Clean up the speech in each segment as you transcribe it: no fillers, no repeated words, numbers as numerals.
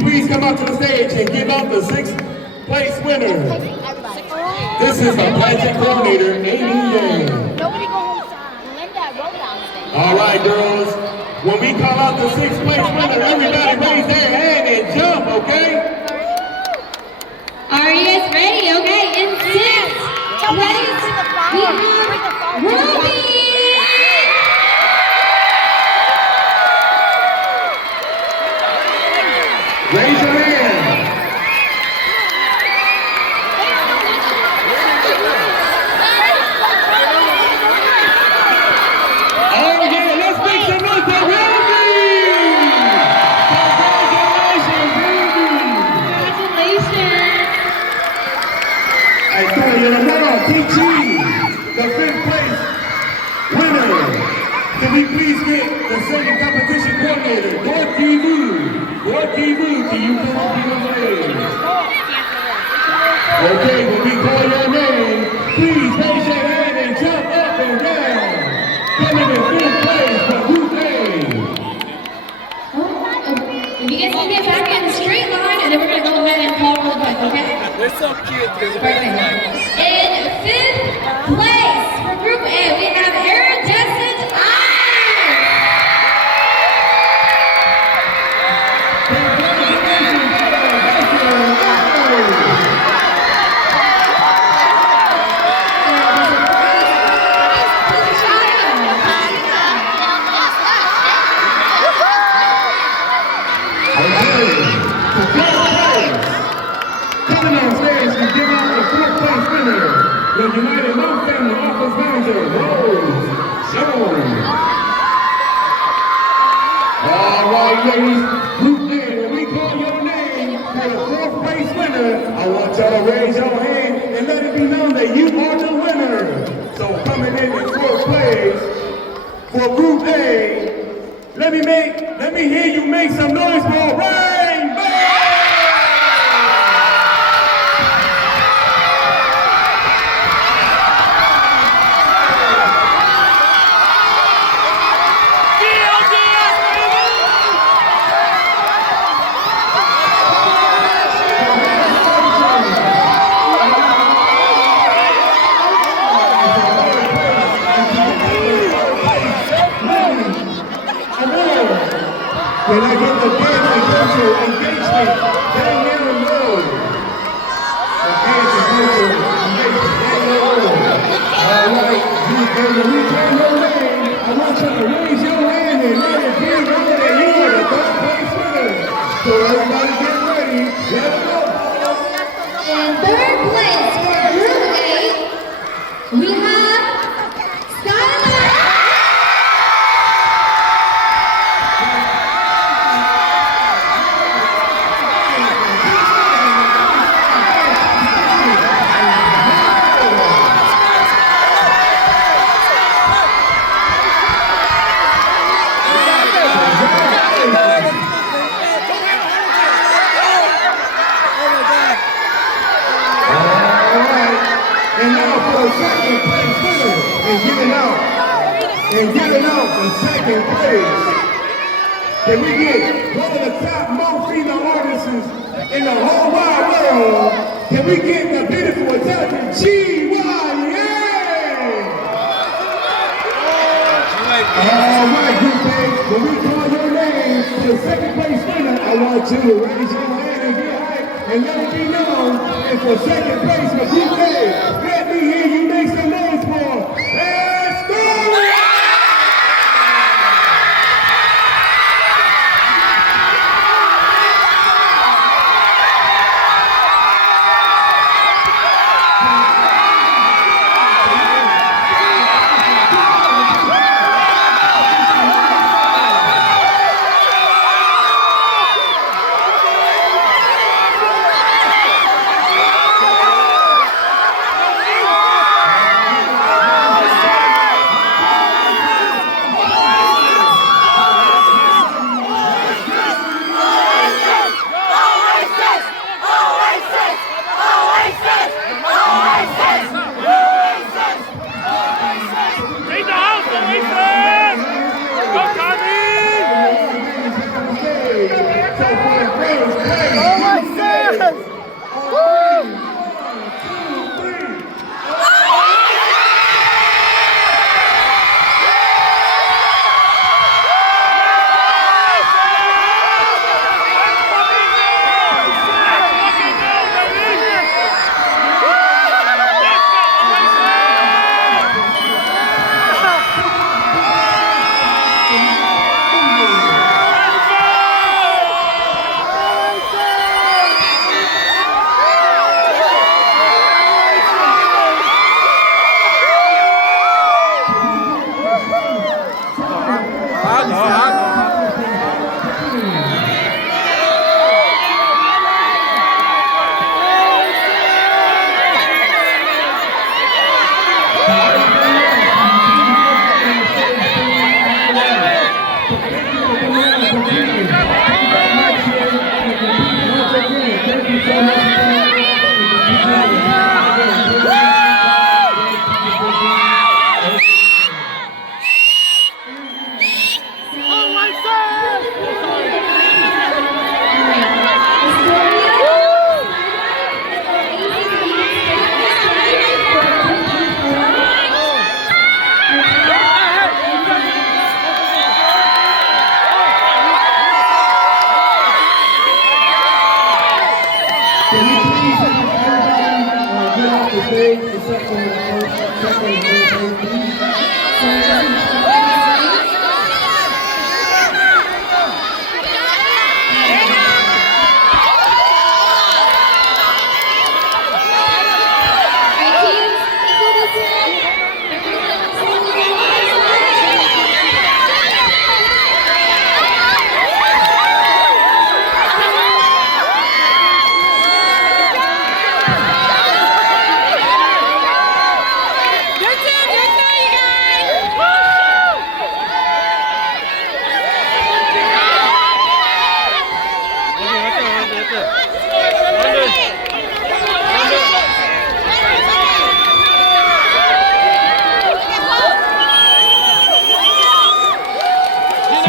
please come out to the stage and give out the sixth place winner? This is the pageant coordinator, Amy Yang. Nobody go home. Linda wrote down. All right, girls. When we call out the sixth place winner, everybody raise their hand and jump, okay? Are you guys ready? Okay, in 6 place, we have Ruby. Raise your hand. Oh yeah, let's make some noise for Ruby! Congratulations, Ruby! Congratulations. I tell you, tomorrow, TG, the 5th place winner. Can we please get the second competition coordinator, Dorothy Wu? Dorothy Wu, can you come up here and wave? Okay, when we call your name, please raise your hand and jump up and down. Coming in 5th place for Group A. If you guys can get back in a straight line, and then we're going to go ahead and call real quick, okay? They're so cute. Perfect. In 5th place for Group A, we have Iridescent Eyes. Coming on stage to give out the 4th place winner, the United Love Family Office Manager, Rose Jones. All right, ladies, Group A, when we call your name for the 4th place winner, I want y'all to raise your hand and let it be known that you are the winner. So coming in 4th place for Group A, let me hear you make some noise for Rainbow! Can I get the dance and cultural engagement? Danielle Rowe. The dance and cultural engagement, Danielle Rowe. All right, when we turn your name, I want you to raise your hand and let it be known that you are the 3rd place winner. So everybody get ready. Let's go. In 3rd place for Group A, we have Skylar. And now for the 2nd place winner, and giving out the 2nd place. Can we get one of the top most female artists in the whole wide world? Can we get the beautiful, intelligent G.Y.A? All right, Group A, when we call your name, the 2nd place winner, I want you to raise your hand and get hype and let it be known. And for 2nd place for Group A, let me hear you make some noise for Astoria!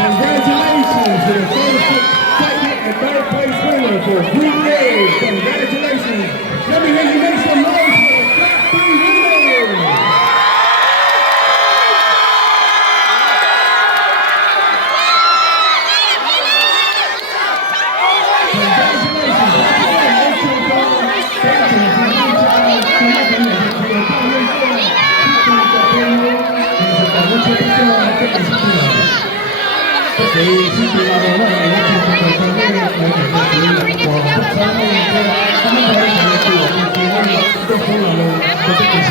Congratulations to the first, second, and third place winner for Green Wave. Congratulations. Let me hear you make some noise for the top 3 winners. Congratulations.